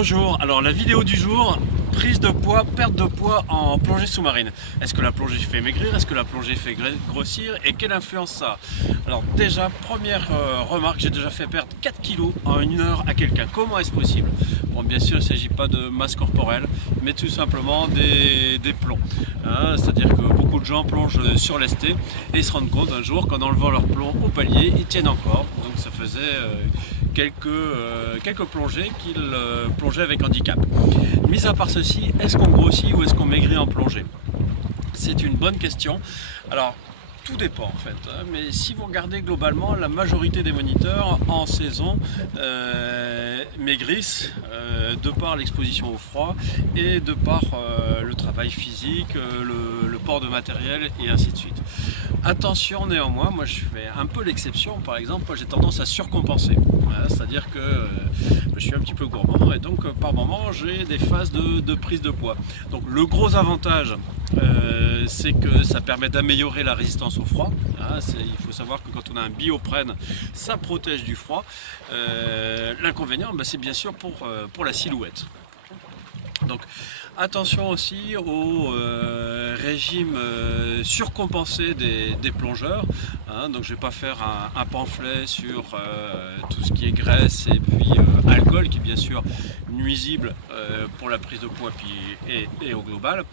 Bonjour, alors la vidéo du jour, prise de poids, perte de poids en plongée sous-marine. Est-ce que la plongée fait maigrir? Est-ce que la plongée fait grossir? Et quelle influence ça a? Alors déjà, première remarque, j'ai déjà fait perdre 4 kilos en 1 heure à quelqu'un. Comment est-ce possible? Bon, bien sûr, il ne s'agit pas de masse corporelle, mais tout simplement des plombs. Hein, c'est-à-dire que beaucoup de gens plongent sur lesté et ils se rendent compte un jour qu'en enlevant leur plomb au palier, ils tiennent encore. Donc ça faisait quelques plongées qu'ils plongeaient avec handicap. Mis à part ceci, est-ce qu'on grossit ou est-ce qu'on maigrit en plongée? C'est une bonne question. Alors, tout dépend en fait, hein, mais si vous regardez globalement, la majorité des moniteurs en saison maigrissent de par l'exposition au froid et de par le travail physique, le port de matériel et ainsi de suite. Attention néanmoins, moi je fais un peu l'exception. Par exemple, moi j'ai tendance à surcompenser, c'est-à-dire que je suis un petit peu gourmand et donc par moment j'ai des phases de prise de poids. Donc le gros avantage c'est que ça permet d'améliorer la résistance au froid. Il faut savoir que quand on a un bioprène, ça protège du froid. L'inconvénient, c'est bien sûr pour la silhouette. Donc attention aussi au régime surcompensé des plongeurs. Donc je ne vais pas faire un pamphlet sur tout ce qui est graisse et puis alcool, qui est bien sûr nuisible pour la prise de poids et au global,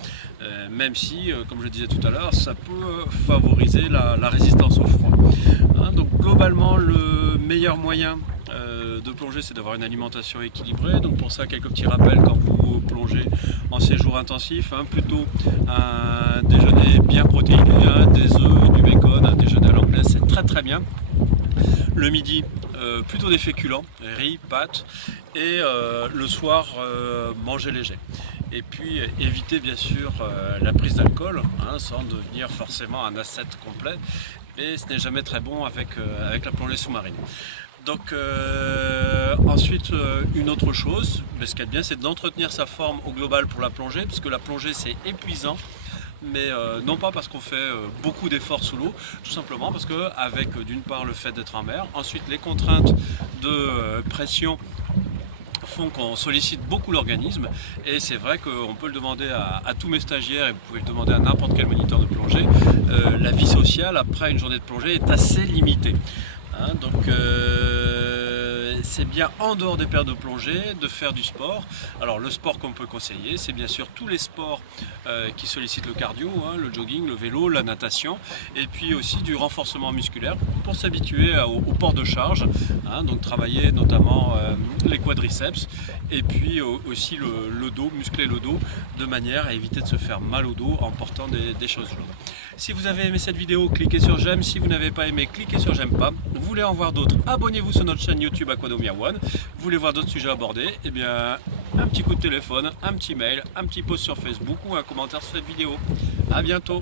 même si, comme je le disais tout à l'heure, ça peut favoriser la résistance au froid. Donc globalement, le meilleur moyen de plonger, c'est d'avoir une alimentation équilibrée. Donc pour ça, quelques petits rappels quand vous plongez en séjour intensif, plutôt un déjeuner bien protéiné, des œufs, du bacon, un déjeuner à l'anglaise, c'est très bien. Le midi, plutôt des féculents, riz, pâtes, et le soir, manger léger. Et puis éviter bien sûr la prise d'alcool, sans devenir forcément un ascète complet, mais ce n'est jamais très bon avec la plongée sous-marine. Donc ensuite, une autre chose, ce qu'il y a de bien, c'est d'entretenir sa forme au global pour la plongée, parce que la plongée c'est épuisant, mais non pas parce qu'on fait beaucoup d'efforts sous l'eau, tout simplement parce que avec d'une part le fait d'être en mer, ensuite les contraintes de pression font qu'on sollicite beaucoup l'organisme, et c'est vrai qu'on peut le demander à tous mes stagiaires, et vous pouvez le demander à n'importe quel moniteur de plongée, la vie sociale après une journée de plongée est assez limitée. Donc c'est bien en dehors des périodes de plongée de faire du sport. Alors le sport qu'on peut conseiller, c'est bien sûr tous les sports qui sollicitent le cardio, le jogging, le vélo, la natation, et puis aussi du renforcement musculaire pour s'habituer au port de charge, donc travailler notamment les quadriceps, et puis aussi le dos, muscler le dos de manière à éviter de se faire mal au dos en portant des choses lourdes. Si vous avez aimé cette vidéo, cliquez sur j'aime. Si vous n'avez pas aimé, cliquez sur j'aime pas. Vous voulez en voir d'autres, abonnez-vous sur notre chaîne YouTube Aquadomia One. Vous voulez voir d'autres sujets abordés, eh bien un petit coup de téléphone, un petit mail, un petit post sur Facebook ou un commentaire sur cette vidéo. À bientôt.